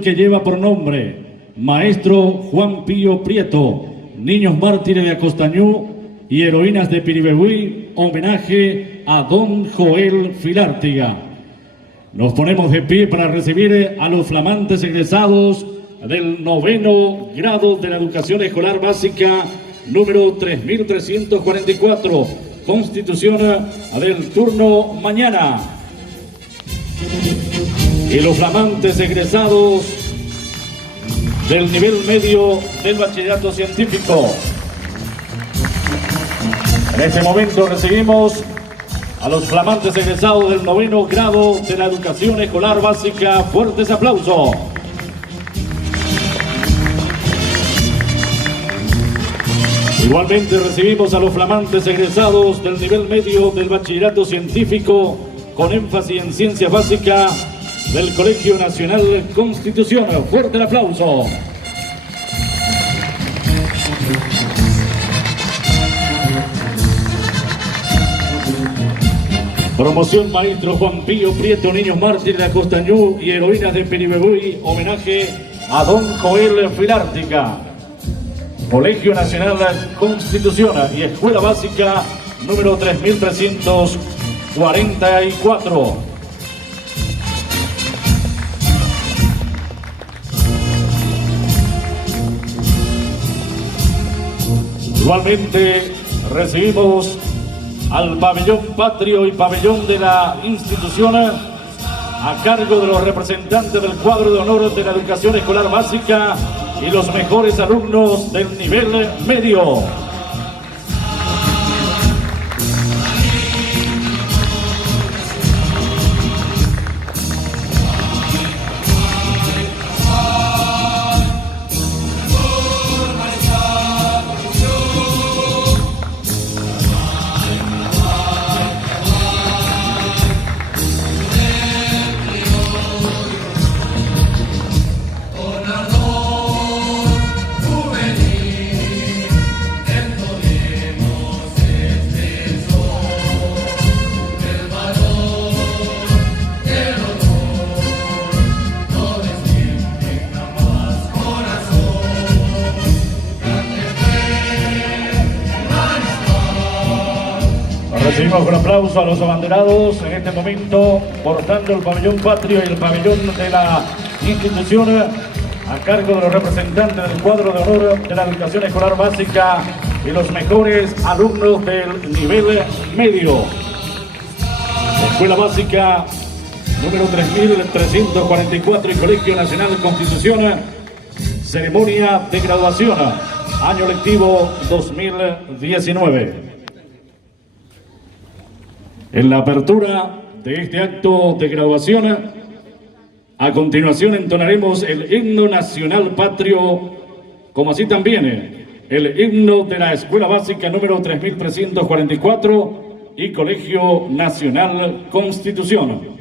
que lleva por nombre Maestro Juan Pío Prieto, Niños Mártires de Acostañú y Heroínas de Piribebuy, homenaje a Don Joel Filártiga. Nos ponemos de pie para recibir a los flamantes egresados del 9º grado de la educación escolar básica número 3344, Constitución del turno mañana. Y los flamantes egresados del nivel medio del bachillerato científico. En este momento recibimos a los flamantes egresados del 9º grado de la educación escolar básica. Fuertes aplausos. Igualmente recibimos a los flamantes egresados del nivel medio del bachillerato científico con énfasis en ciencias básicas del Colegio Nacional Constitución. Fuerte el aplauso. Promoción Maestro Juan Pío Prieto, Niños Mártires de Acostañú y Heroínas de Piribebuy, homenaje a Don Joel Filártiga. Colegio Nacional Constitución y Escuela Básica número 3344. Igualmente recibimos al pabellón patrio y pabellón de la institución a cargo de los representantes del cuadro de honor de la educación escolar básica y los mejores alumnos del nivel medio. Recibimos con aplauso a los abanderados en este momento portando el pabellón patrio y el pabellón de la institución a cargo de los representantes del cuadro de honor de la educación escolar básica y los mejores alumnos del nivel medio. Escuela básica número 3344 y Colegio Nacional Constitución. Ceremonia de graduación, año lectivo 2019. En la apertura de este acto de graduación, a continuación entonaremos el himno nacional patrio, como así también el himno de la Escuela Básica número 3344 y Colegio Nacional Constitución.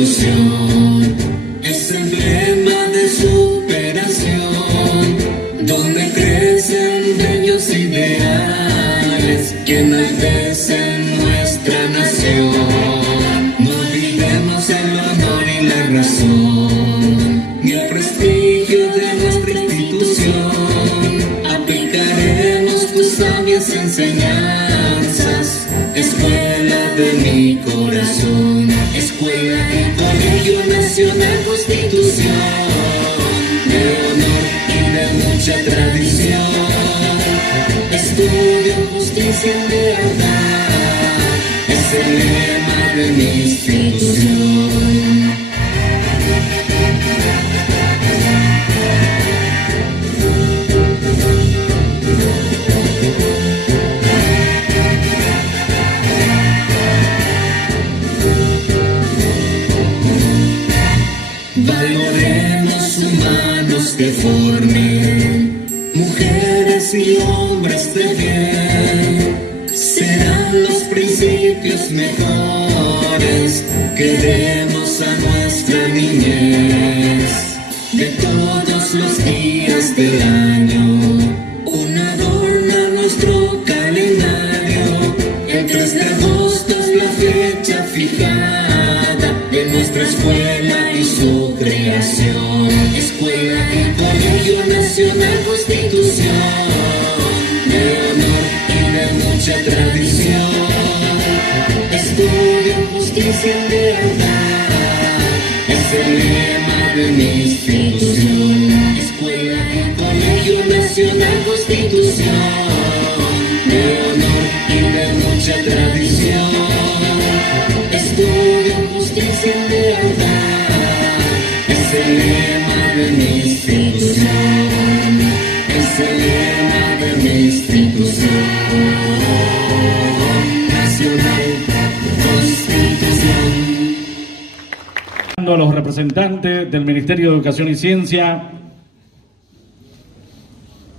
institución es emblema de superación, donde crecen bellos ideales que enaltecen nuestra nación. No olvidemos el honor y la razón, ni el prestigio de nuestra institución. Aplicaremos tus sabias enseñanzas, escuela de mi corazón, escuela y colegio nacional, constitución de honor y de mucha tradición. Estudio, justicia y lealtad es el lema de mi institución. Valoremos humanos que formen mujeres y hombres de bien, serán los principios mejores que demos a nuestra niñez. De todos los días del año, una adorna nuestro calendario. El 3 de agosto es la fecha fijada de nuestra escuela y su creación. Escuela y colegio nacional, constitución de honor y de mucha tradición. Estudio, justicia y lealtad es el lema de mi institución. Escuela y colegio nacional, constitución de honor y de mucha tradición. Estudio, justicia y lealtad es el lema de mi institución. Es el lema de mi institución nacional, constitución. A los representantes del Ministerio de Educación y Ciencia,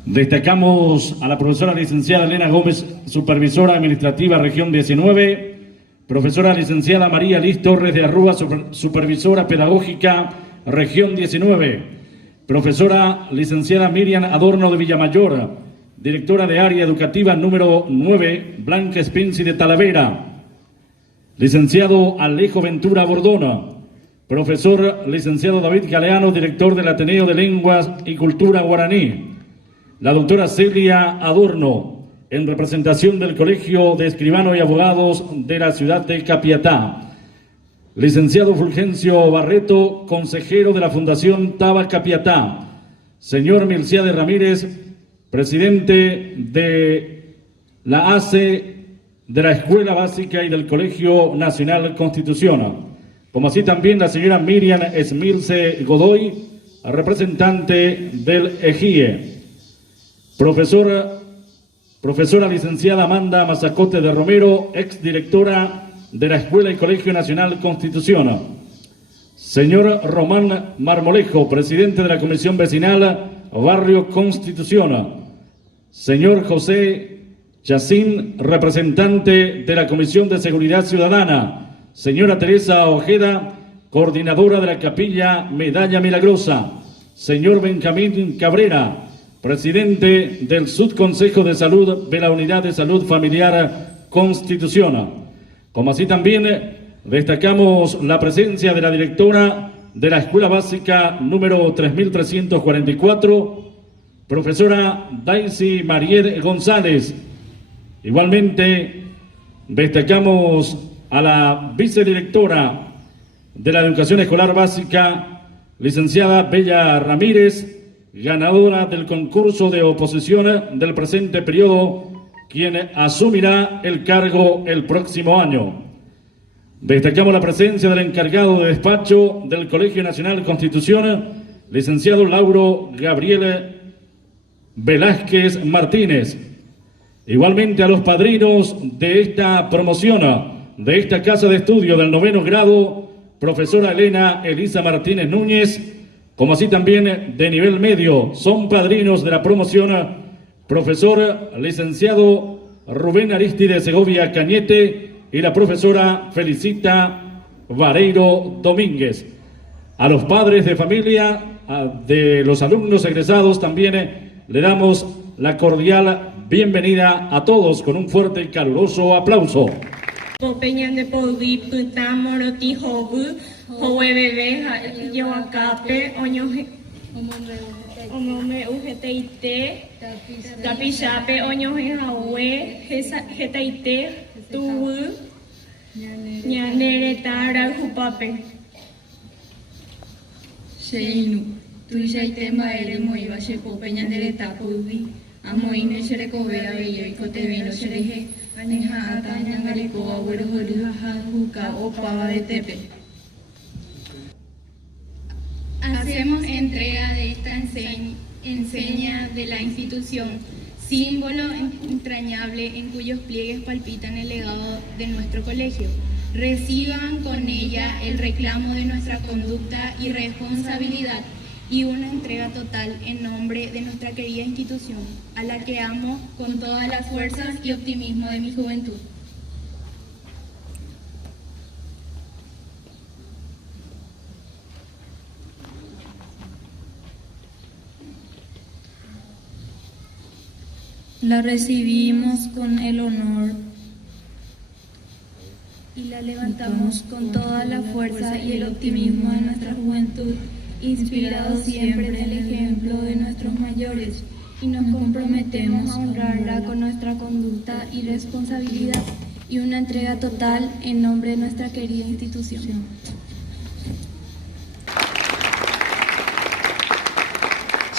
destacamos a la profesora licenciada Elena Gómez, supervisora administrativa región 19, profesora licenciada María Liz Torres de Arrúa, supervisora pedagógica región 19, profesora licenciada Miriam Adorno de Villamayor, directora de área educativa número 9, Blanca Spinci de Talavera, licenciado Alejo Ventura Bordona, profesor licenciado David Galeano, director del Ateneo de Lenguas y Cultura Guaraní, la doctora Celia Adorno, en representación del Colegio de Escribanos y Abogados de la ciudad de Capiatá, licenciado Fulgencio Barreto, consejero de la Fundación Taba Capiatá, señor Milciades Ramírez, presidente de la ACE, de la Escuela Básica y del Colegio Nacional Constitución, como así también la señora Miriam Esmilce Godoy, representante del EGIE, profesora licenciada Amanda Mazacote de Romero, exdirectora de la Escuela y Colegio Nacional Constitución, señor Román Marmolejo, presidente de la Comisión Vecinal Barrio Constitución, señor José Chacín, representante de la Comisión de Seguridad Ciudadana, señora Teresa Ojeda, coordinadora de la Capilla Medalla Milagrosa, señor Benjamín Cabrera, presidente del Subconsejo de Salud de la Unidad de Salud Familiar Constitución. Como así también destacamos la presencia de la directora de la Escuela Básica número 3344, profesora Daisy Mariel González. Igualmente destacamos a la vicedirectora de la Educación Escolar Básica, licenciada Bella Ramírez, ganadora del concurso de oposición del presente periodo, quien asumirá el cargo el próximo año. Destacamos la presencia del encargado de despacho del Colegio Nacional Constitución, licenciado Lauro Gabriel Velázquez Martínez. Igualmente a los padrinos de esta promoción, de esta casa de estudio del 9º grado, profesora Elena Elisa Martínez Núñez, como así también de nivel medio, son padrinos de la promoción, profesor licenciado Rubén Aristide Segovia Cañete y la profesora Felicita Vareiro Domínguez. A los padres de familia, de los alumnos egresados también le damos la cordial bienvenida a todos con un fuerte y caluroso aplauso. Popeñan de Podí, Puta, Moroti, Jobu, Joe Bebé, Yoacape, Oñoje, Omome, Ugeteite, Tapichape, Oñoje, Jaue, Getaite, Tubu, Ñanereta, Jupape. Sheinu, Tuishaite, Maere, Moiva, Shepope, Ñanereta, Podí, Amoine, Sherecovea, Bello y Cotevino, Shereje, Aneja, Ata, Ñangarico, Abuelo, Jorija, Juca, Opava de Tepe. Hacemos entrega de esta enseña de la institución, símbolo entrañable en cuyos pliegues palpitan el legado de nuestro colegio. Reciban con ella el reclamo de nuestra conducta y responsabilidad y una entrega total en nombre de nuestra querida institución, a la que amo con todas las fuerzas y optimismo de mi juventud. La recibimos con el honor y la levantamos con toda la fuerza y el optimismo de nuestra juventud, inspirados siempre en el ejemplo de nuestros mayores, y nos comprometemos a honrarla con nuestra conducta y responsabilidad y una entrega total en nombre de nuestra querida institución.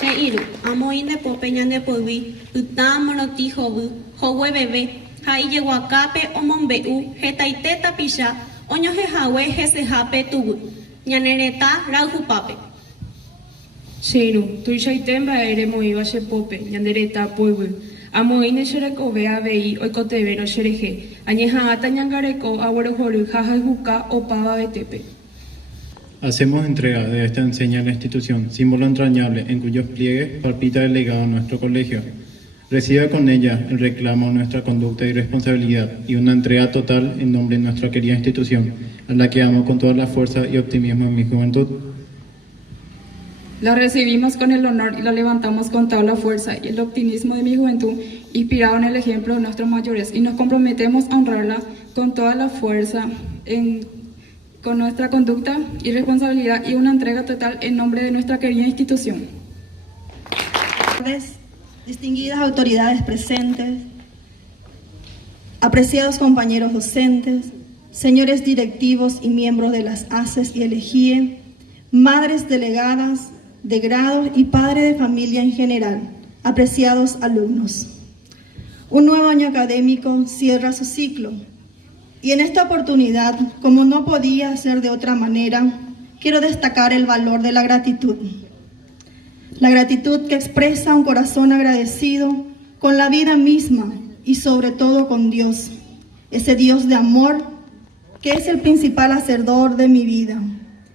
Cheiru, Amoin de Popeñan de Podí, Puta, Moroti, Jobu, Joe Bebé, Jai Yehuacape, Omombeu, Getaite, Tapicha, Oñoje, Jaue, Jesejape, Tubu, Ñanereta, Raujupape. Sheinu, Tuishaite, Maere, Moiva, Shepope, Ñanereta, Podí, Amoine, Sherecovea, Bei, Oicoteveno, Shereje, Añeja, Ata, Ñangareco, Abuelo, Jorija, Juca, Opava de Tepe. Hacemos entrega de esta enseña a la institución, símbolo entrañable en cuyos pliegues palpita el legado de nuestro colegio. Reciba con ella el reclamo de nuestra conducta y responsabilidad y una entrega total en nombre de nuestra querida institución, a la que amo con toda la fuerza y optimismo en mi juventud. La recibimos con el honor y la levantamos con toda la fuerza y el optimismo de mi juventud, inspirado en el ejemplo de nuestros mayores, y nos comprometemos a honrarla con toda la fuerza con nuestra conducta y responsabilidad y una entrega total en nombre de nuestra querida institución. Distinguidas autoridades presentes, apreciados compañeros docentes, señores directivos y miembros de las ACES y el EGIE, madres delegadas de grado y padre de familia en general, apreciados alumnos. Un nuevo año académico cierra su ciclo. Y en esta oportunidad, como no podía ser de otra manera, quiero destacar el valor de la gratitud. La gratitud que expresa un corazón agradecido con la vida misma y sobre todo con Dios, ese Dios de amor que es el principal hacedor de mi vida,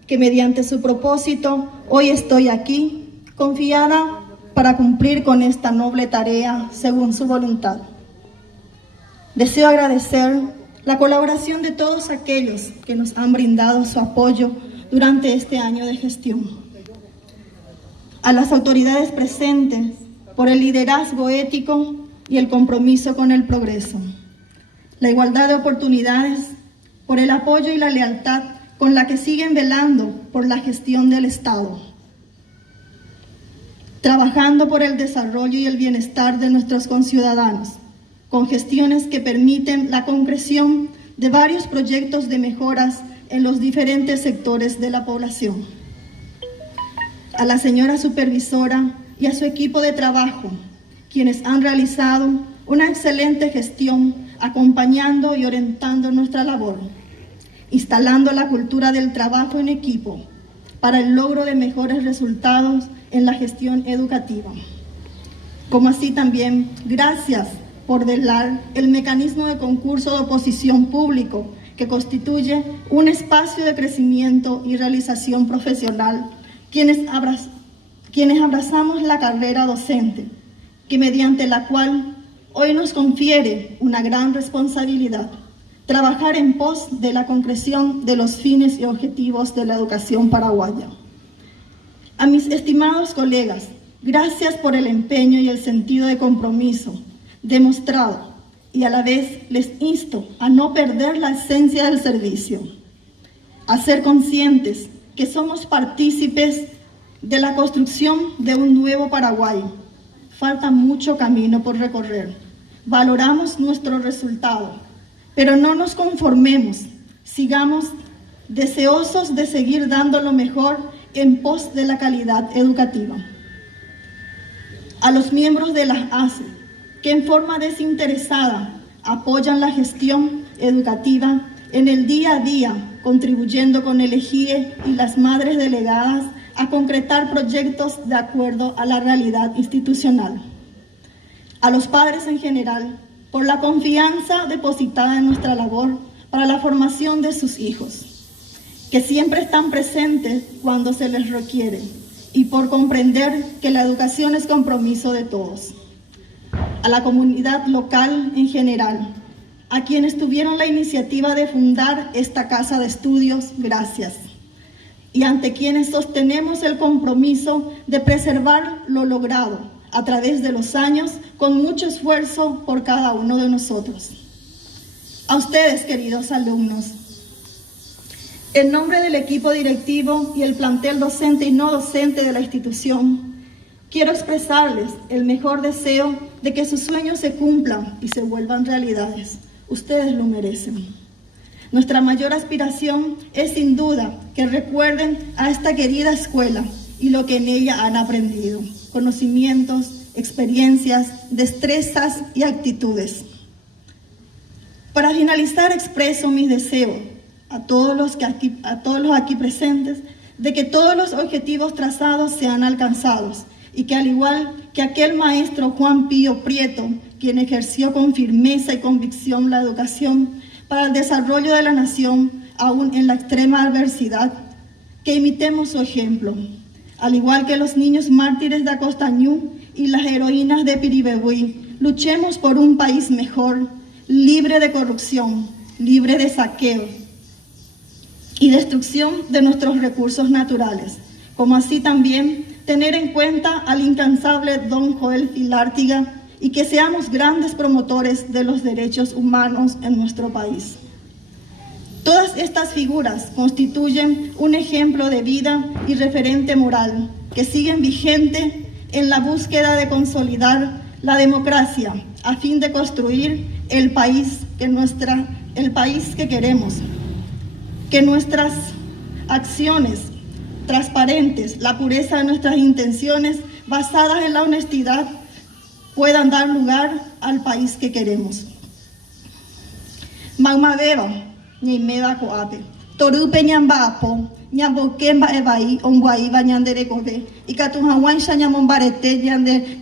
que mediante su propósito hoy estoy aquí, confiada para cumplir con esta noble tarea según su voluntad. Deseo agradecer la colaboración de todos aquellos que nos han brindado su apoyo durante este año de gestión. A las autoridades presentes por el liderazgo ético y el compromiso con el progreso. La igualdad de oportunidades, por el apoyo y la lealtad con la que siguen velando por la gestión del Estado. Trabajando por el desarrollo y el bienestar de nuestros conciudadanos, con gestiones que permiten la concreción de varios proyectos de mejoras en los diferentes sectores de la población. A la señora supervisora y a su equipo de trabajo, quienes han realizado una excelente gestión acompañando y orientando nuestra labor, instalando la cultura del trabajo en equipo para el logro de mejores resultados en la gestión educativa. Como así también, gracias por velar el mecanismo de concurso de oposición público que constituye un espacio de crecimiento y realización profesional, quienes abrazamos la carrera docente, que mediante la cual hoy nos confiere una gran responsabilidad trabajar en pos de la concreción de los fines y objetivos de la educación paraguaya. A mis estimados colegas, gracias por el empeño y el sentido de compromiso demostrado, y a la vez les insto a no perder la esencia del servicio, a ser conscientes que somos partícipes de la construcción de un nuevo Paraguay. Falta mucho camino por recorrer. Valoramos nuestro resultado, pero no nos conformemos. Sigamos deseosos de seguir dando lo mejor en pos de la calidad educativa. A los miembros de las ACE, que en forma desinteresada apoyan la gestión educativa en el día a día, contribuyendo con el EGIE y las madres delegadas a concretar proyectos de acuerdo a la realidad institucional. A los padres en general, por la confianza depositada en nuestra labor para la formación de sus hijos, que siempre están presentes cuando se les requiere, y por comprender que la educación es compromiso de todos. A la comunidad local en general, a quienes tuvieron la iniciativa de fundar esta casa de estudios, gracias. Y ante quienes sostenemos el compromiso de preservar lo logrado a través de los años con mucho esfuerzo por cada uno de nosotros. A ustedes, queridos alumnos, en nombre del equipo directivo y el plantel docente y no docente de la institución, quiero expresarles el mejor deseo de que sus sueños se cumplan y se vuelvan realidades. Ustedes lo merecen. Nuestra mayor aspiración es sin duda que recuerden a esta querida escuela y lo que en ella han aprendido, conocimientos, experiencias, destrezas y actitudes. Para finalizar, expreso mis deseos a todos los aquí presentes de que todos los objetivos trazados sean alcanzados y que, al igual que aquel maestro Juan Pío Prieto, quien ejerció con firmeza y convicción la educación para el desarrollo de la nación, aún en la extrema adversidad, que imitemos su ejemplo, al igual que los niños mártires de Acostañú y las heroínas de Piribebuy. Luchemos por un país mejor, libre de corrupción, libre de saqueo y destrucción de nuestros recursos naturales, como así también tener en cuenta al incansable don Joel Filártiga, y que seamos grandes promotores de los derechos humanos en nuestro país. Todas estas figuras constituyen un ejemplo de vida y referente moral que siguen vigente en la búsqueda de consolidar la democracia a fin de construir el país que queremos. Que nuestras acciones transparentes, la pureza de nuestras intenciones basadas en la honestidad puedan dar lugar al país que queremos. Magmabeba, Ñimeba Coape, Torupe Ñambapo, Ñambokemba Ebai, Onguai Bañanderecobe, y Catujahuan Ñamombarete,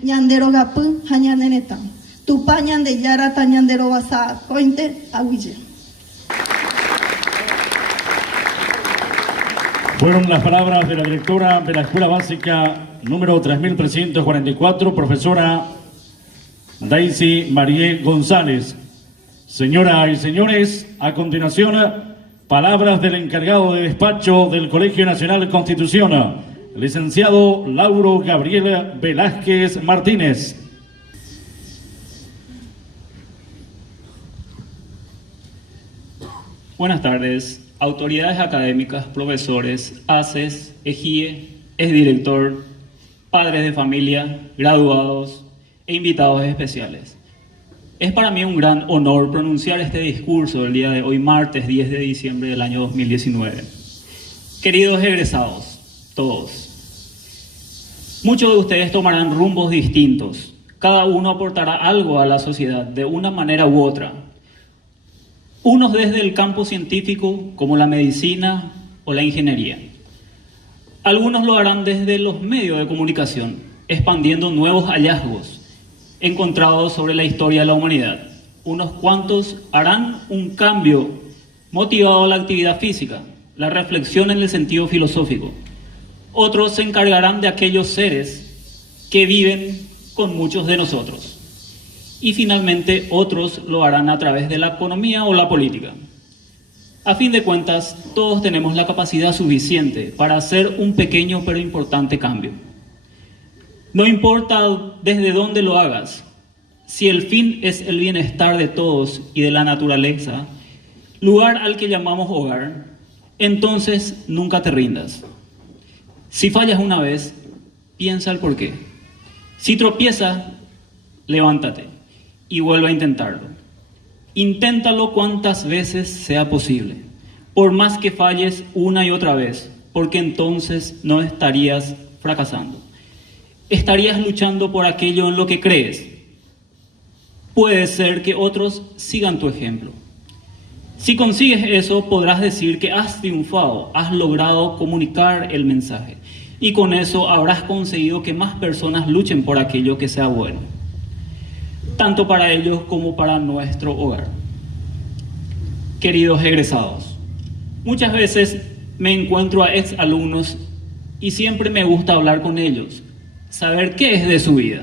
Ñandero Gapu, Jañaneneta, Tupañan de Yara, Tañandero Basa, Cointe, Aguille. Fueron las palabras de la directora de la Escuela Básica número 3344, profesora Daisy Marie González. Señoras y señores, a continuación, palabras del encargado de despacho del Colegio Nacional Constitución, licenciado Lauro Gabriel Velázquez Martínez. Buenas tardes, autoridades académicas, profesores, ACES, EGIE, exdirector, padres de familia, graduados e invitados especiales. Es para mí un gran honor pronunciar este discurso del día de hoy, martes 10 de diciembre del año 2019. Queridos egresados, todos, muchos de ustedes tomarán rumbos distintos. Cada uno aportará algo a la sociedad de una manera u otra. Unos desde el campo científico, como la medicina o la ingeniería. Algunos lo harán desde los medios de comunicación, expandiendo nuevos hallazgos encontrados sobre la historia de la humanidad. Unos cuantos harán un cambio motivado a la actividad física, la reflexión en el sentido filosófico. Otros se encargarán de aquellos seres que viven con muchos de nosotros. Y finalmente otros lo harán a través de la economía o la política. A fin de cuentas, todos tenemos la capacidad suficiente para hacer un pequeño pero importante cambio. No importa desde dónde lo hagas, si el fin es el bienestar de todos y de la naturaleza, lugar al que llamamos hogar, entonces nunca te rindas. Si fallas una vez, piensa el porqué. Si tropiezas, levántate y vuelve a intentarlo. Inténtalo cuantas veces sea posible, por más que falles una y otra vez, porque entonces no estarías fracasando. Estarías luchando por aquello en lo que crees. Puede ser que otros sigan tu ejemplo. Si consigues eso, podrás decir que has triunfado, has logrado comunicar el mensaje. Y con eso habrás conseguido que más personas luchen por aquello que sea bueno, tanto para ellos como para nuestro hogar. Queridos egresados, muchas veces me encuentro a exalumnos y siempre me gusta hablar con ellos, saber qué es de su vida,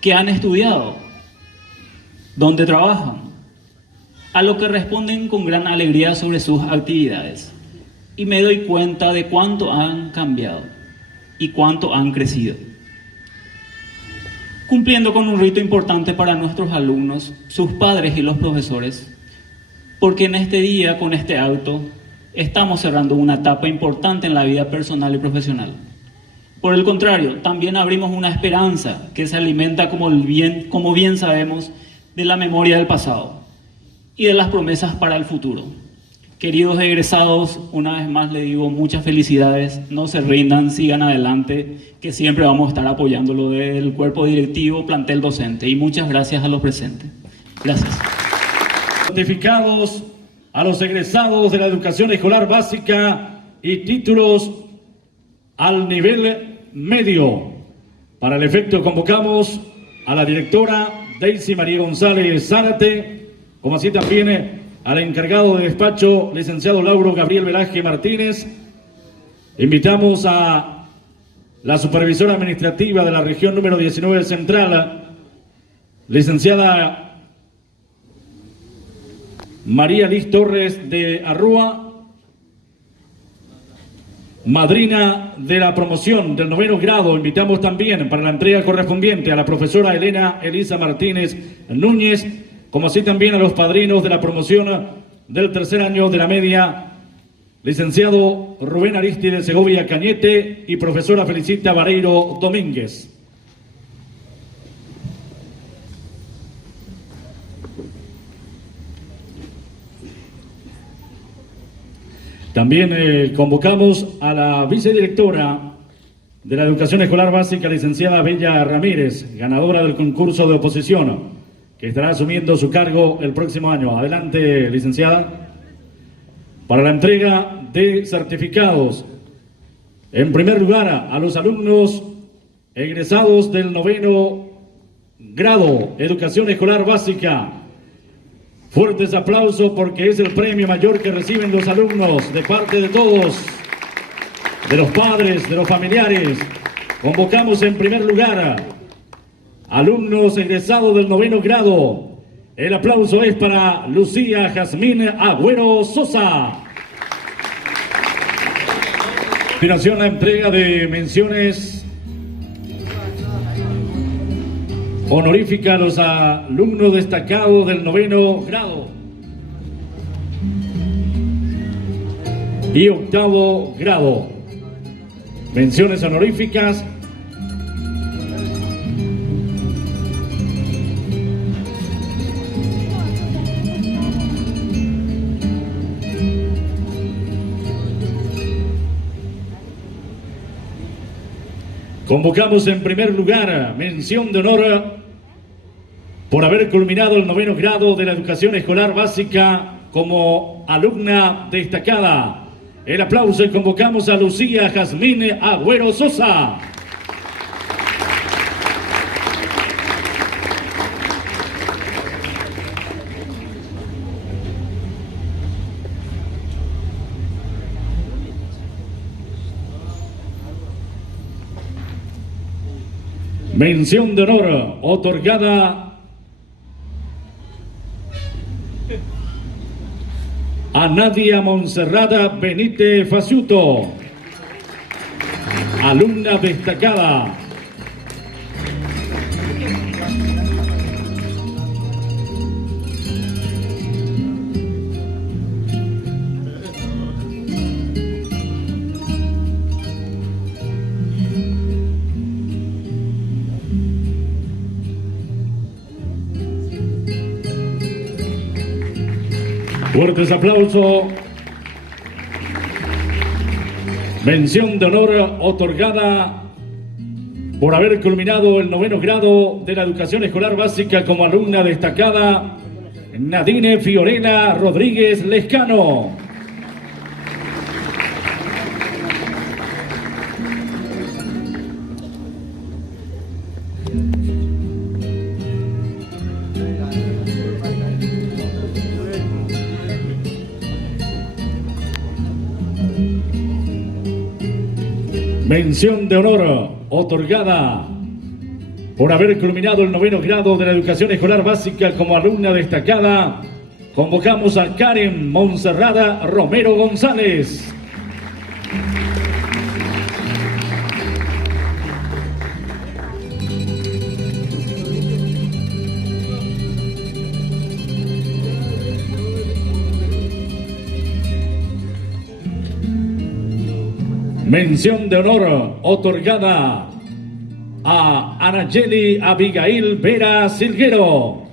qué han estudiado, dónde trabajan, a lo que responden con gran alegría sobre sus actividades. Y me doy cuenta de cuánto han cambiado y cuánto han crecido. Cumpliendo con un rito importante para nuestros alumnos, sus padres y los profesores, porque en este día, con este acto, estamos cerrando una etapa importante en la vida personal y profesional. Por el contrario, también abrimos una esperanza que se alimenta, como bien sabemos, de la memoria del pasado y de las promesas para el futuro. Queridos egresados, una vez más les digo muchas felicidades, no se rindan, sigan adelante, que siempre vamos a estar apoyándolo del cuerpo directivo, plantel docente, y muchas gracias a los presentes. Gracias. Certificados a los egresados de la educación escolar básica y títulos al nivel medio. Para el efecto convocamos a la directora Daisy María González Zárate, como así también al encargado de despacho, licenciado Lauro Gabriel Velázquez Martínez. Invitamos a la supervisora administrativa de la región número 19 central, licenciada María Liz Torres de Arrúa, madrina de la promoción del 9º grado. Invitamos también para la entrega correspondiente a la profesora Elena Elisa Martínez Núñez, como así también a los padrinos de la promoción del 3er año de la media, licenciado Rubén Aristides Segovia Cañete y profesora Felicita Vareiro Domínguez. También convocamos a la vicedirectora de la Educación Escolar Básica, licenciada Bella Ramírez, ganadora del concurso de oposición, que estará asumiendo su cargo el próximo año. Adelante, licenciada. Para la entrega de certificados, en primer lugar, a los alumnos egresados del 9º grado, Educación Escolar Básica. Fuertes aplausos porque es el premio mayor que reciben los alumnos de parte de todos, de los padres, de los familiares. Convocamos en primer lugar alumnos egresados del 9º grado. El aplauso es para Lucía Jazmín Agüero Sosa. A continuación, la entrega de menciones honoríficas a los alumnos destacados del 9º grado y 8º grado. Menciones honoríficas. Convocamos en primer lugar mención de honor por haber culminado el 9º grado de la Educación Escolar Básica como alumna destacada. El aplauso y convocamos a Lucía Jazmín Agüero Sosa. Mención de honor otorgada a Nadia Monserrada Benítez Faciuto, alumna destacada. Fuertes aplausos. Mención de honor otorgada por haber culminado el 9º grado de la educación escolar básica como alumna destacada, Nadine Fiorella Rodríguez Lescano. Mención de honor otorgada por haber culminado el 9º grado de la educación escolar básica como alumna destacada. Convocamos a Karen Monserrada Romero González. Mención de honor otorgada a Anayeli Abigail Vera Silguero.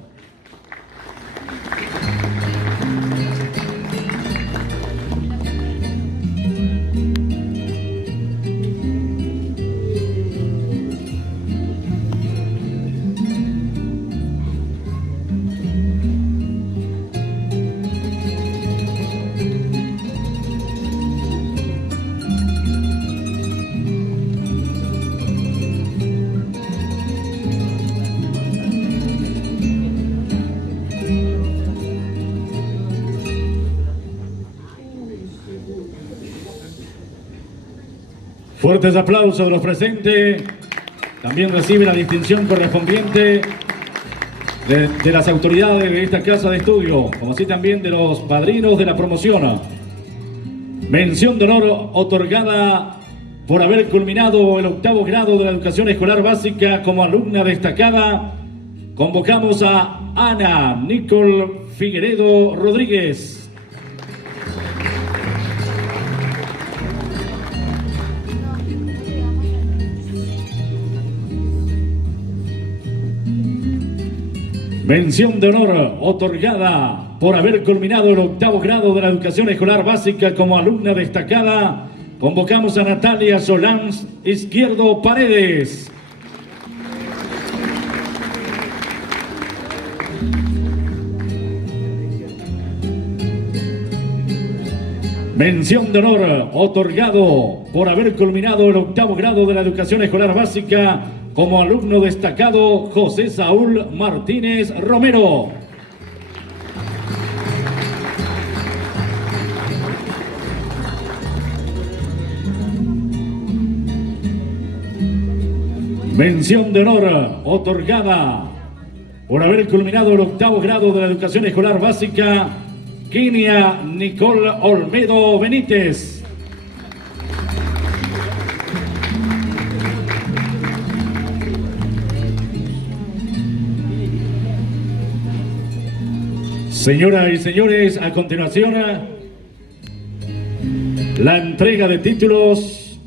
Fuertes aplausos de los presentes. También recibe la distinción correspondiente de las autoridades de esta casa de estudio, como así también de los padrinos de la promoción. Mención de honor otorgada por haber culminado el 8º grado de la educación escolar básica como alumna destacada. Convocamos a Ana Nicole Figueredo Rodríguez. Mención de honor otorgada por haber culminado el 8º grado de la educación escolar básica como alumna destacada. Convocamos a Natalia Solans Izquierdo Paredes. Mención de honor otorgado por haber culminado el 8º grado de la educación escolar básica como alumno destacado, José Saúl Martínez Romero. Mención de honor otorgada por haber culminado el 8º grado de la educación escolar básica, Kenia Nicole Olmedo Benítez. Señoras y señores, a continuación, la entrega de títulos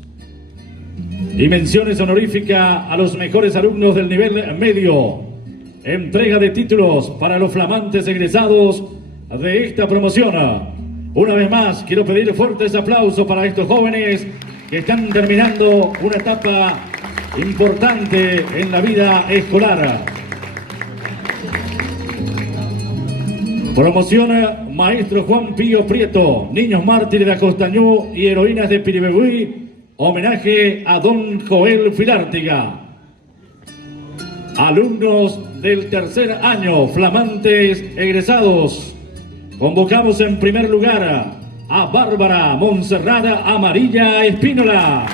y menciones honoríficas a los mejores alumnos del nivel medio. Entrega de títulos para los flamantes egresados de esta promoción. Una vez más, quiero pedir fuertes aplausos para estos jóvenes que están terminando una etapa importante en la vida escolar. Promoción Maestro Juan Pío Prieto, Niños Mártires de Acostañú y Heroínas de Piribebuy, homenaje a Don Joel Filártiga. Alumnos del 3er año, flamantes egresados. Convocamos en primer lugar a Bárbara Monserrada Amarilla Espínola.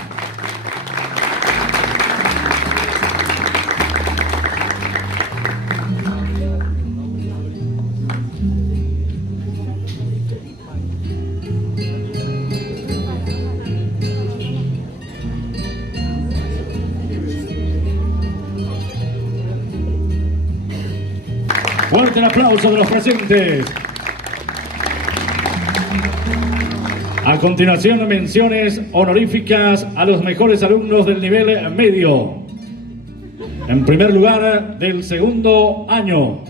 Fuerte el aplauso de los presentes. A continuación, menciones honoríficas a los mejores alumnos del nivel medio. En primer lugar, del segundo año.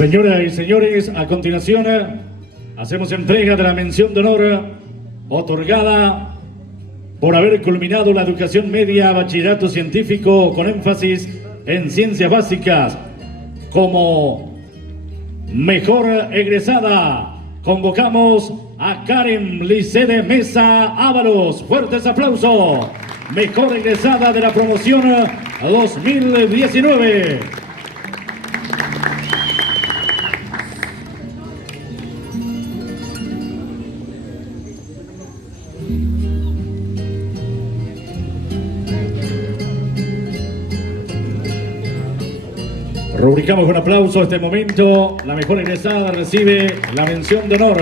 Señoras y señores, a continuación hacemos entrega de la mención de honor otorgada por haber culminado la educación media, bachillerato científico con énfasis en ciencias básicas como mejor egresada. Convocamos a Karen Licede Mesa Ábalos. Fuertes aplausos. Mejor egresada de la promoción 2019. Rubricamos con aplauso este momento. La mejor egresada recibe la mención de honor.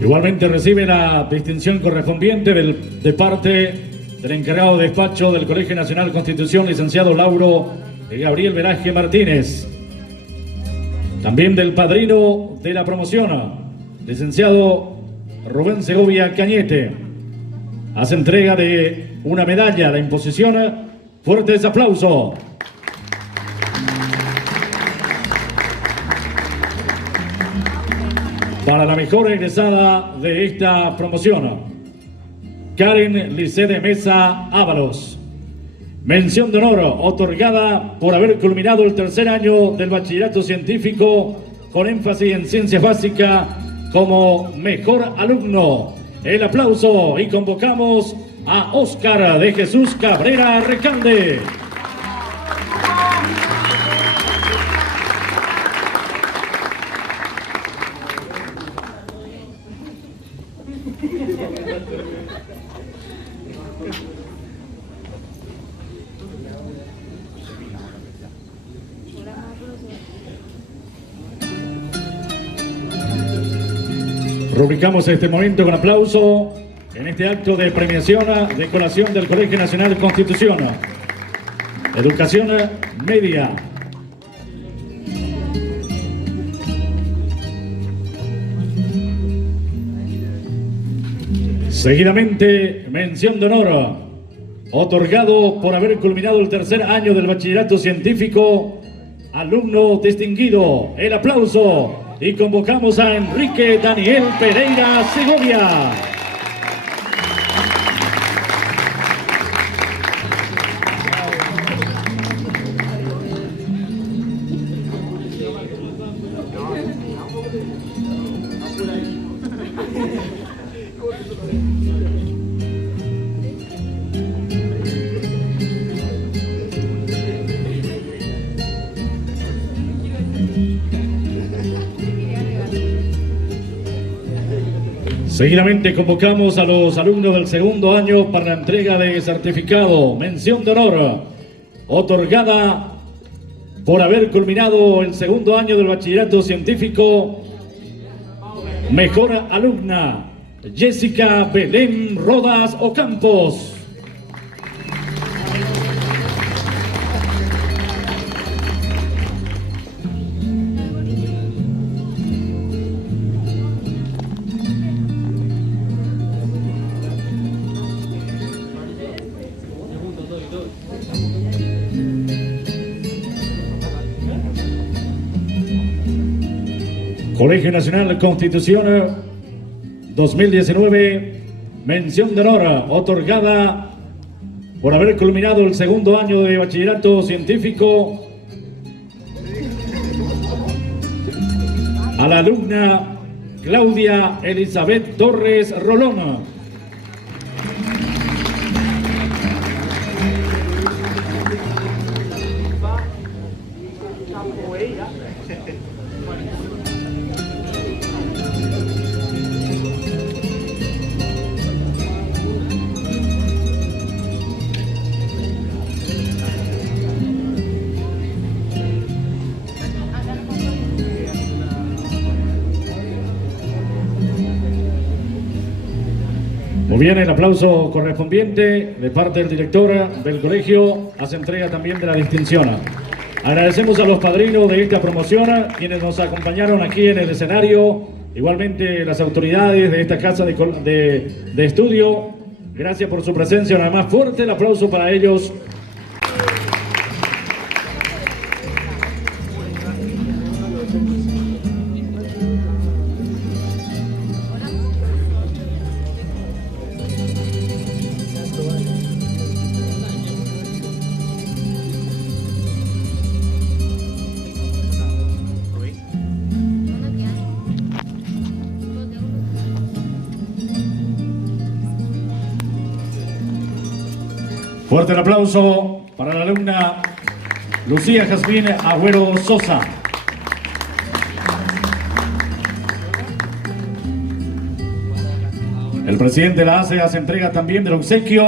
Igualmente recibe la distinción correspondiente de parte del encargado de despacho del Colegio Nacional Constitución, licenciado Lauro Gabriel Veraje Martínez. También del padrino de la promoción, licenciado Rubén Segovia Cañete. Hace entrega de una medalla de imposición. Fuertes aplausos. Para la mejor egresada de esta promoción, Karen Licede Mesa Ábalos. Mención de honor otorgada por haber culminado el tercer año del bachillerato científico con énfasis en ciencias básicas como mejor alumno. El aplauso y convocamos a Óscar de Jesús Cabrera Recalde. Rubricamos este momento con aplauso en este acto de premiación de colación del Colegio Nacional Constitución. Educación media. Seguidamente, mención de honor otorgado por haber culminado el tercer año del bachillerato científico, alumno distinguido. El aplauso. Y convocamos a Enrique Daniel Pereira Segovia. Seguidamente convocamos a los alumnos del segundo año para la entrega de certificado, mención de honor, otorgada por haber culminado el segundo año del bachillerato científico. Mejor alumna, Jessica Belén Rodas Ocampos. Colegio Nacional Constitución 2019, mención de honor otorgada por haber culminado el segundo año de bachillerato científico, a la alumna Claudia Elizabeth Torres Rolón. Muy bien, el aplauso correspondiente de parte del director del colegio hace entrega también de la distinción. Agradecemos a los padrinos de esta promoción, quienes nos acompañaron aquí en el escenario, igualmente las autoridades de esta casa de estudio. Gracias por su presencia, nada más fuerte el aplauso para ellos. Fuerte el aplauso para la alumna Lucía Jazmín Agüero Sosa. El presidente de la ACE hace entrega también del obsequio.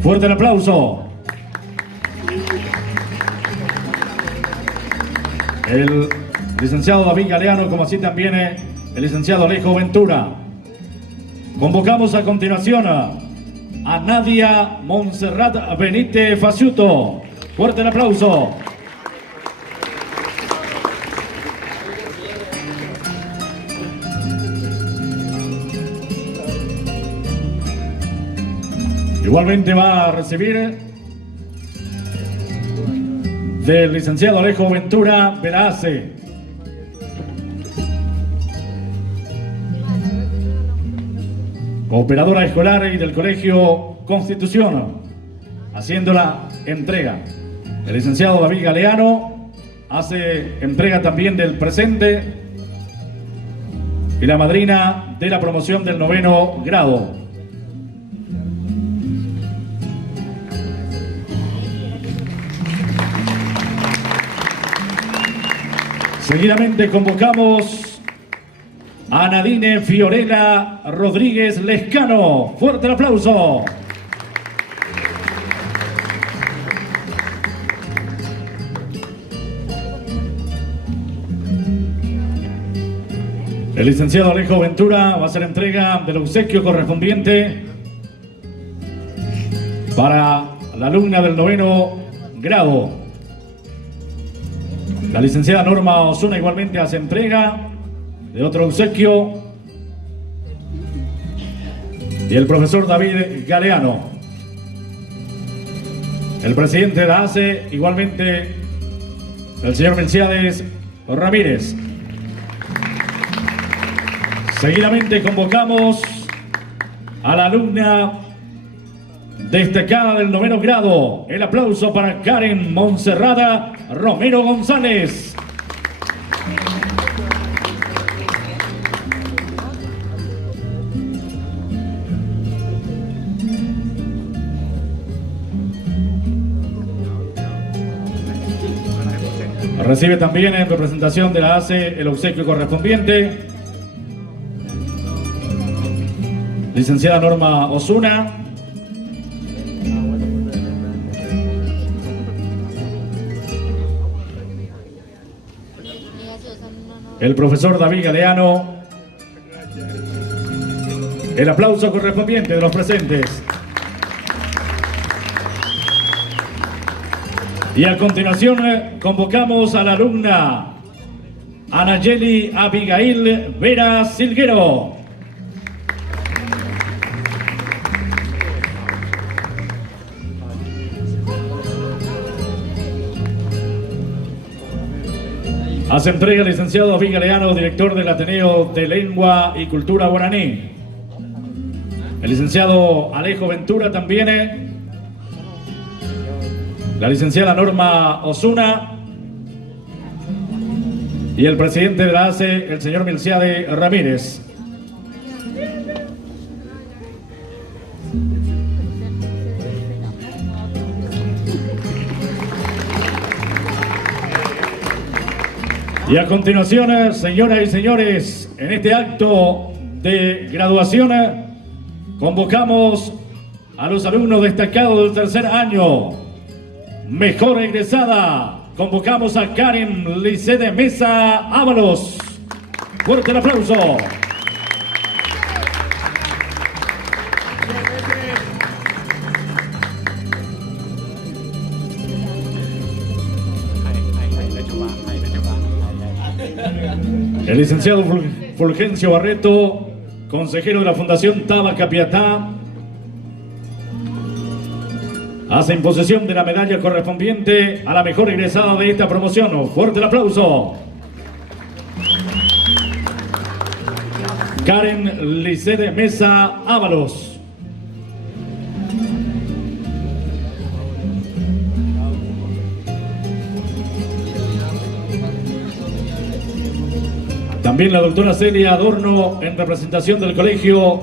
Fuerte el aplauso. El licenciado David Galeano, como así también el licenciado Alejo Ventura. Convocamos a continuación a Nadia Montserrat Benítez Faciuto. Fuerte el aplauso. Igualmente va a recibir del licenciado Alejo Ventura de la ACE. Operadora escolar y del Colegio Constitución, haciendo la entrega. El licenciado David Galeano hace entrega también del presente y la madrina de la promoción del 9º grado. Seguidamente convocamos a Nadine Fiorella Rodríguez Lescano. Fuerte el aplauso. El licenciado Alejo Ventura va a hacer entrega del obsequio correspondiente para la alumna del 9º grado. La licenciada Norma Osuna igualmente hace entrega de otro obsequio. Y el profesor David Galeano. El presidente de la ACE, igualmente el señor Melciades Ramírez. Seguidamente convocamos a la alumna destacada del 9º grado. El aplauso para Karen Monserrada Romero González. Recibe también en representación de la ACE el obsequio correspondiente. Licenciada Norma Osuna. El profesor David Galeano. El aplauso correspondiente de los presentes. Y a continuación convocamos a la alumna Anayeli Abigail Vera Silguero. Hace entrega el licenciado David Galeano, director del Ateneo de Lengua y Cultura Guaraní. El licenciado Alejo Ventura también. La licenciada Norma Osuna. Y el presidente de la ACE, el señor Milciade Ramírez. Y a continuación, señoras y señores, en este acto de graduación convocamos a los alumnos destacados del tercer año. Mejor egresada, convocamos a Karen Lice de Mesa Ábalos. Fuerte el aplauso. El licenciado Fulgencio Barreto, consejero de la Fundación Taba Capiatá, hace imposición de la medalla correspondiente a la mejor egresada de esta promoción. Fuerte el aplauso. Karen Lice de Mesa Ábalos. También la doctora Celia Adorno, en representación del Colegio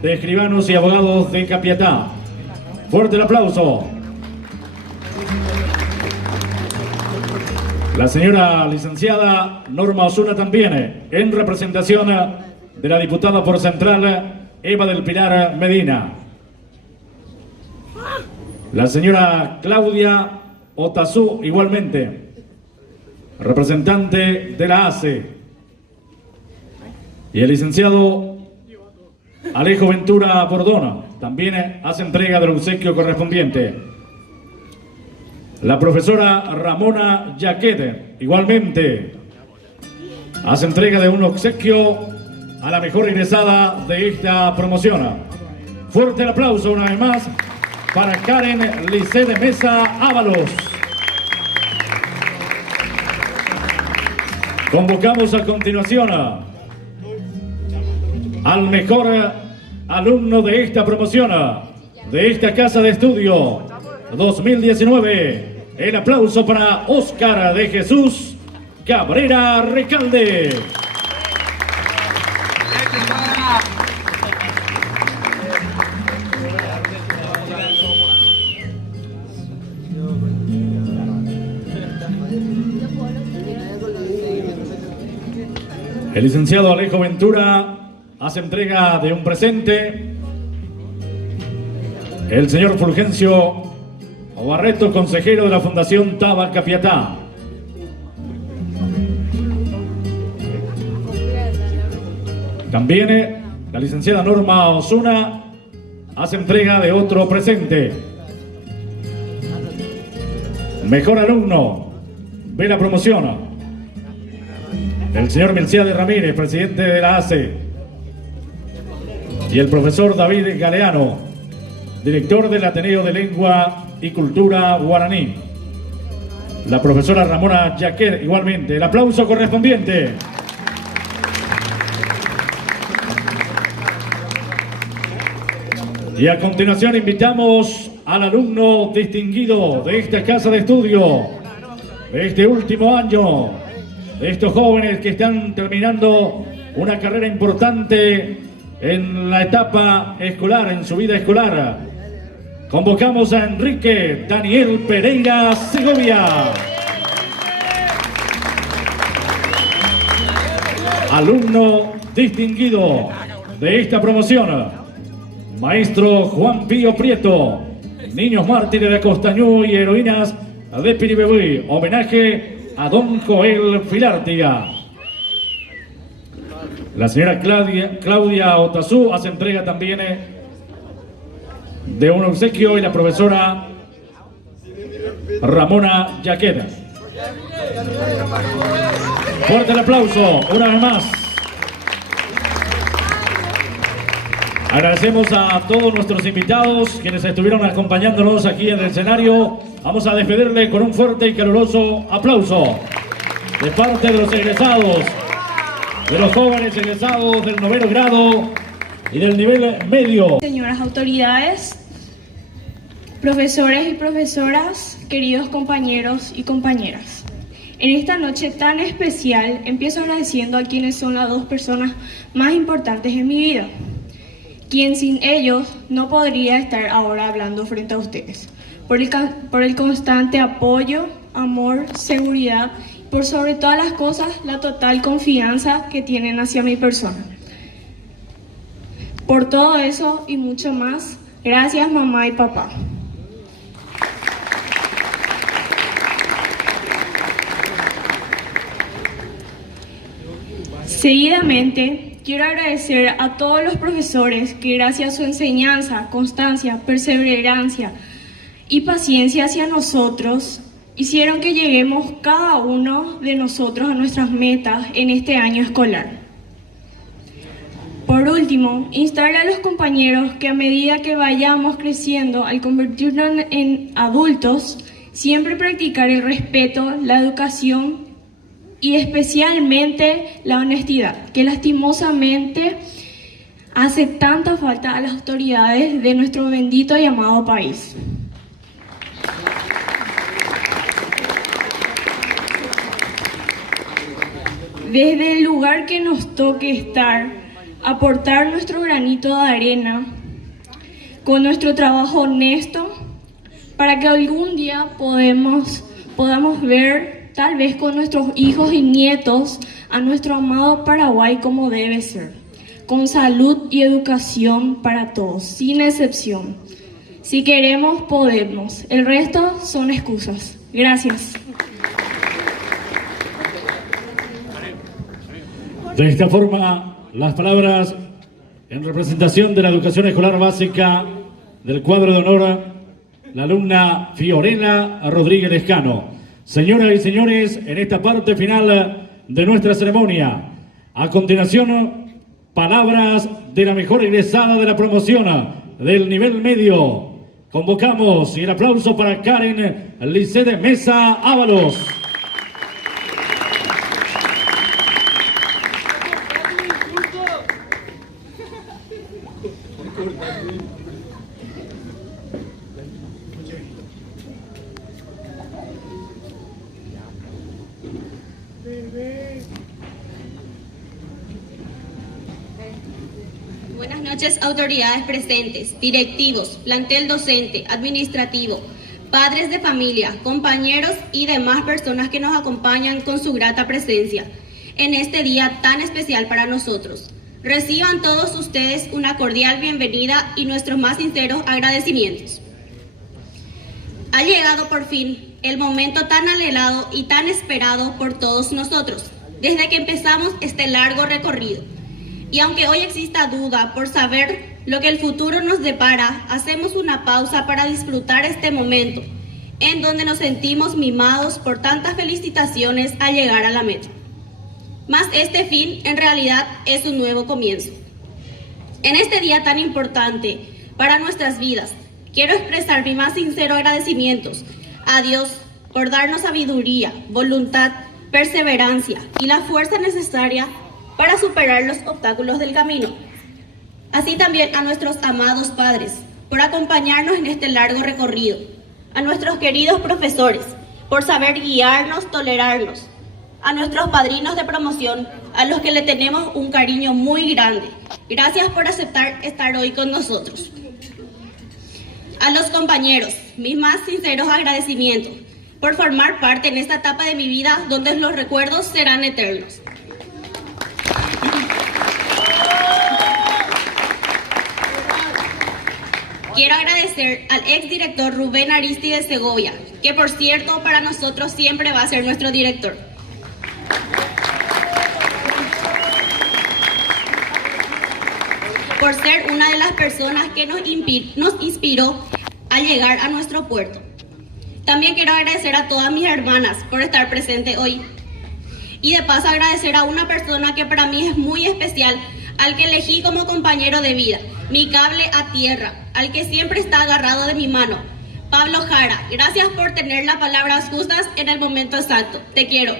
de Escribanos y Abogados de Capiatá. Fuerte el aplauso. La señora licenciada Norma Osuna también, en representación de la diputada por Central, Eva del Pilar Medina. La señora Claudia Otazú, igualmente, representante de la ACE. Y el licenciado Alejo Ventura Bordona también hace entrega del obsequio correspondiente. La profesora Ramona Yaquete igualmente hace entrega de un obsequio a la mejor egresada de esta promoción. Fuerte el aplauso una vez más para Karen Lice de Mesa Ábalos. Convocamos a continuación al mejor alumno de esta promoción, de esta casa de estudio 2019. El aplauso para Óscar de Jesús Cabrera Recalde. El licenciado Alejo Ventura hace entrega de un presente. El señor Fulgencio Barreto, consejero de la Fundación Taba Capiatá. También la licenciada Norma Osuna hace entrega de otro presente. Mejor alumno de la promoción, el señor Milciade Ramírez, presidente de la ACE. Y el profesor David Galeano, director del Ateneo de Lengua y Cultura Guaraní. La profesora Ramona Yaquet, igualmente. El aplauso correspondiente. Y a continuación invitamos al alumno distinguido de esta casa de estudio, de este último año, de estos jóvenes que están terminando una carrera importante en la etapa escolar, en su vida escolar. Convocamos a Enrique Daniel Pereira Segovia. Alumno distinguido de esta promoción. Maestro Juan Pío Prieto. Niños mártires de Costañú y heroínas de Piribebuy. Homenaje a don Joel Filártiga. La señora Claudia Otazú hace entrega también de un obsequio, y la profesora Ramona Yaqueda. Fuerte el aplauso una vez más. Agradecemos a todos nuestros invitados quienes estuvieron acompañándonos aquí en el escenario. Vamos a despedirle con un fuerte y caluroso aplauso de parte de los egresados, de los jóvenes egresados del 9º grado y del nivel medio. Señoras autoridades, profesores y profesoras, queridos compañeros y compañeras. En esta noche tan especial empiezo agradeciendo a quienes son las dos personas más importantes en mi vida, quien sin ellos no podría estar ahora hablando frente a ustedes, por el constante apoyo, amor, seguridad y por sobre todas las cosas la total confianza que tienen hacia mi persona. Por todo eso y mucho más, gracias mamá y papá. Seguidamente, quiero agradecer a todos los profesores que gracias a su enseñanza, constancia, perseverancia y paciencia hacia nosotros, hicieron que lleguemos cada uno de nosotros a nuestras metas en este año escolar. Por último, instarle a los compañeros que a medida que vayamos creciendo, al convertirnos en adultos, siempre practicar el respeto, la educación y especialmente la honestidad, que lastimosamente hace tanta falta a las autoridades de nuestro bendito y amado país. Desde el lugar que nos toque estar, aportar nuestro granito de arena con nuestro trabajo honesto para que algún día podamos ver, tal vez con nuestros hijos y nietos, a nuestro amado Paraguay como debe ser, con salud y educación para todos, sin excepción. Si queremos, podemos. El resto son excusas. Gracias. De esta forma, las palabras en representación de la educación escolar básica del cuadro de honor, la alumna Fiorella Rodríguez Lescano. Señoras y señores, en esta parte final de nuestra ceremonia, a continuación, palabras de la mejor egresada de la promoción del nivel medio. Convocamos y el aplauso para Karen Lisset Mesa Ábalos. Buenas noches, autoridades presentes, directivos, plantel docente, administrativo, padres de familia, compañeros y demás personas que nos acompañan con su grata presencia en este día tan especial para nosotros. Reciban todos ustedes una cordial bienvenida y nuestros más sinceros agradecimientos. Ha llegado por fin el momento tan anhelado y tan esperado por todos nosotros, desde que empezamos este largo recorrido. Y aunque hoy exista duda por saber lo que el futuro nos depara, hacemos una pausa para disfrutar este momento, en donde nos sentimos mimados por tantas felicitaciones al llegar a la meta. Mas este fin, en realidad, es un nuevo comienzo. En este día tan importante para nuestras vidas, quiero expresar mi más sincero agradecimiento a Dios por darnos sabiduría, voluntad, perseverancia y la fuerza necesaria para superar los obstáculos del camino. Así también a nuestros amados padres por acompañarnos en este largo recorrido, a nuestros queridos profesores por saber guiarnos, tolerarnos, a nuestros padrinos de promoción, a los que le tenemos un cariño muy grande. Gracias por aceptar estar hoy con nosotros. A los compañeros, mis más sinceros agradecimientos por formar parte en esta etapa de mi vida donde los recuerdos serán eternos. Quiero agradecer al exdirector Rubén Aristides Segovia, que por cierto para nosotros siempre va a ser nuestro director. Por ser una de las personas que nos inspiró a llegar a nuestro puerto. También quiero agradecer a todas mis hermanas por estar presentes hoy. Y de paso agradecer a una persona que para mí es muy especial, al que elegí como compañero de vida, mi cable a tierra, al que siempre está agarrado de mi mano, Pablo Jara. Gracias por tener las palabras justas en el momento exacto. Te quiero.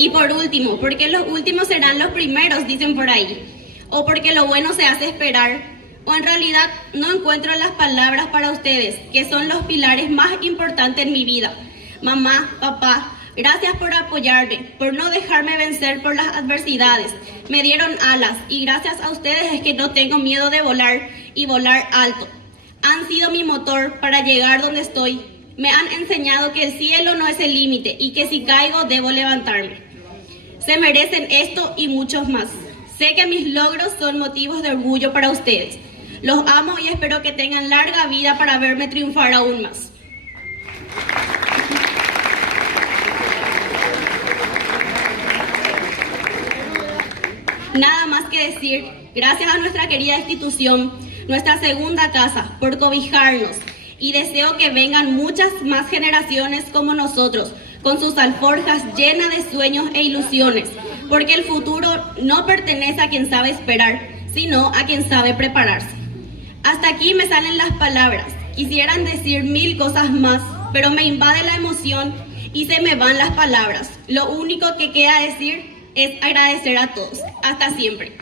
Y por último, porque los últimos serán los primeros, dicen por ahí. O porque lo bueno se hace esperar. O en realidad no encuentro las palabras para ustedes, que son los pilares más importantes en mi vida. Mamá, papá, gracias por apoyarme, por no dejarme vencer por las adversidades. Me dieron alas y gracias a ustedes es que no tengo miedo de volar y volar alto. Han sido mi motor para llegar donde estoy. Me han enseñado que el cielo no es el límite y que si caigo debo levantarme. Se merecen esto y muchos más. Sé que mis logros son motivos de orgullo para ustedes. Los amo y espero que tengan larga vida para verme triunfar aún más. Nada más que decir, gracias a nuestra querida institución, nuestra segunda casa, por cobijarnos, y deseo que vengan muchas más generaciones como nosotros, con sus alforjas llenas de sueños e ilusiones, porque el futuro no pertenece a quien sabe esperar, sino a quien sabe prepararse. Hasta aquí me salen las palabras, quisieran decir 1000 cosas más, pero me invade la emoción y se me van las palabras. Lo único que queda decir es agradecer a todos. Hasta siempre.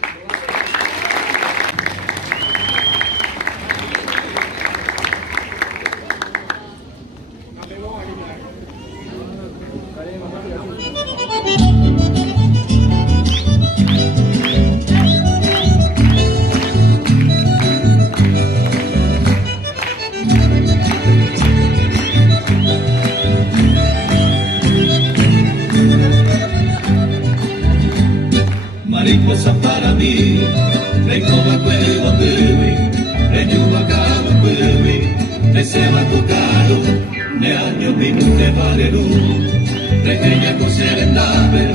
Mariposa para mí, recoba cueva bui, renyuva cava bui, receba cocaro, ne año minute valeru, requeña coser en nave,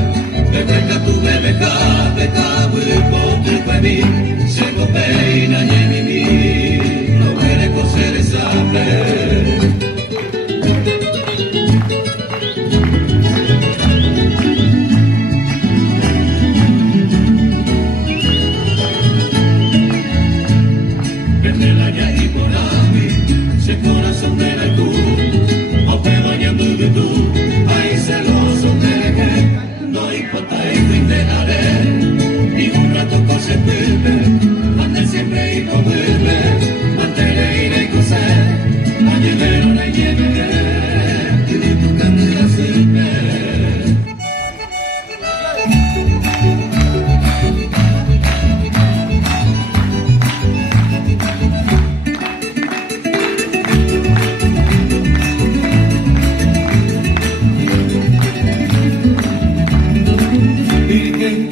refresca tu bebé cabe, cabe, potre peni, se copeina yemini, no quiere coser esa vez.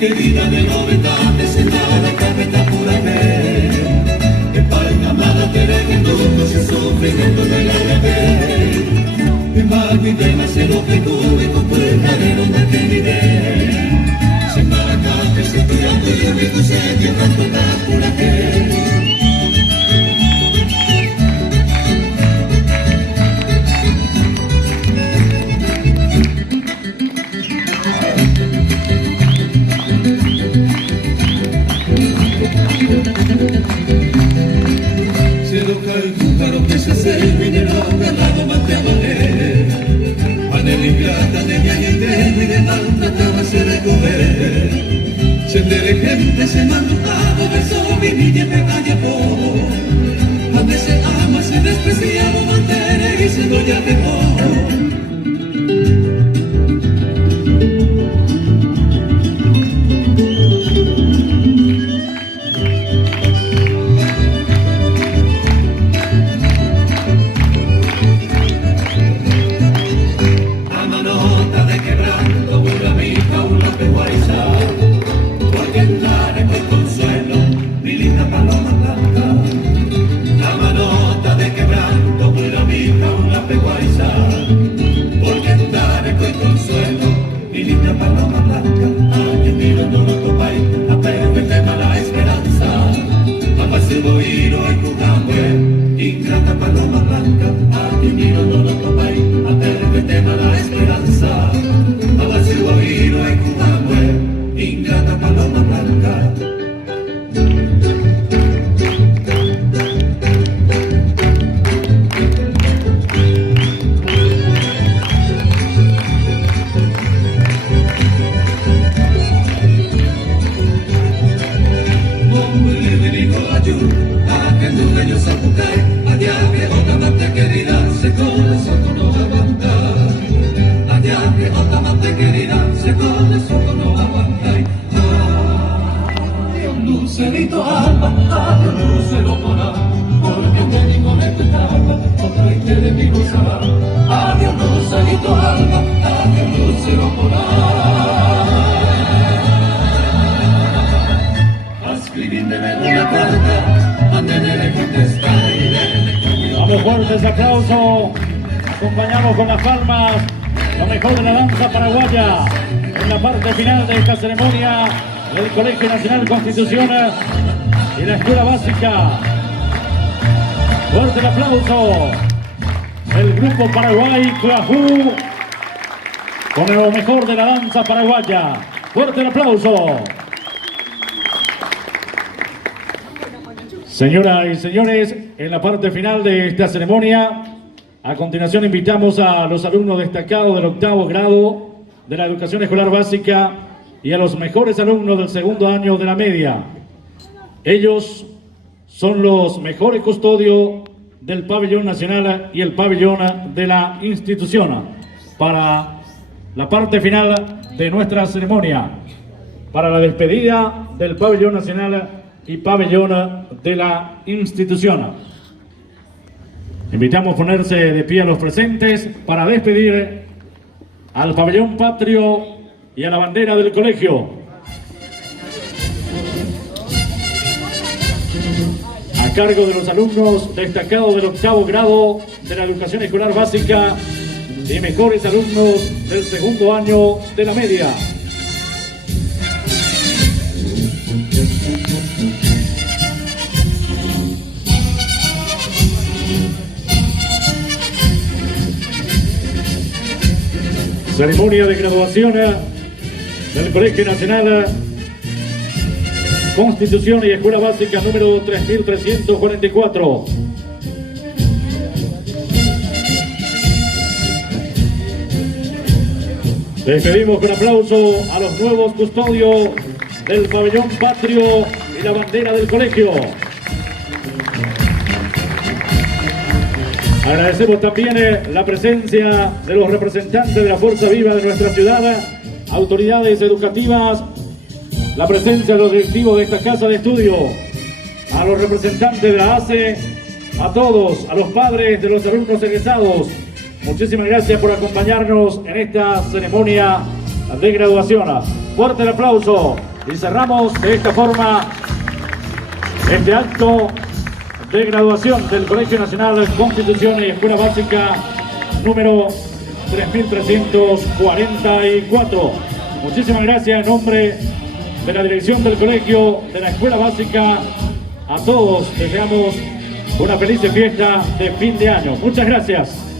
Querida de novedades en la carpeta pura fe, el padre amado quiere que todo se sufrimiento de la bebé, el mago y de más lo que tuve con puertarero de que vive, se para acá que se estudiando y amigo se lleva toda pura fe. Sendere gente se mandutado, verso mi niña me calla por. A veces ama, se desprecia, no mantiene y se lo ya mejor. Acompañamos con las palmas lo mejor de la danza paraguaya en la parte final de esta ceremonia del Colegio Nacional Constitución y la Escuela Básica. Fuerte el aplauso. El grupo Paraguay Cuajú con lo mejor de la danza paraguaya. Fuerte el aplauso. Señoras y señores, en la parte final de esta ceremonia, a continuación invitamos a los alumnos destacados del 8º grado de la educación escolar básica y a los mejores alumnos del 2º año de la media. Ellos son los mejores custodios del pabellón nacional y el pabellón de la institución para la parte final de nuestra ceremonia, para la despedida del pabellón nacional y pabellón de la institución. Invitamos a ponerse de pie a los presentes para despedir al pabellón patrio y a la bandera del colegio. A cargo de los alumnos destacados del 8º grado de la educación escolar básica y mejores alumnos del 2º año de la media. Ceremonia de graduación del Colegio Nacional Constitución y Escuela Básica número 3344. Despedimos con aplauso a los nuevos custodios del pabellón patrio y la bandera del colegio. Agradecemos también la presencia de los representantes de la Fuerza Viva de nuestra ciudad, autoridades educativas, la presencia de los directivos de esta casa de estudio, a los representantes de la ACE, a todos, a los padres de los alumnos egresados. Muchísimas gracias por acompañarnos en esta ceremonia de graduación. Fuerte el aplauso y cerramos de esta forma este acto de graduación del Colegio Nacional Constitución y Escuela Básica número 3344. Muchísimas gracias en nombre de la dirección del colegio, de la Escuela Básica. A todos deseamos una feliz fiesta de fin de año. Muchas gracias.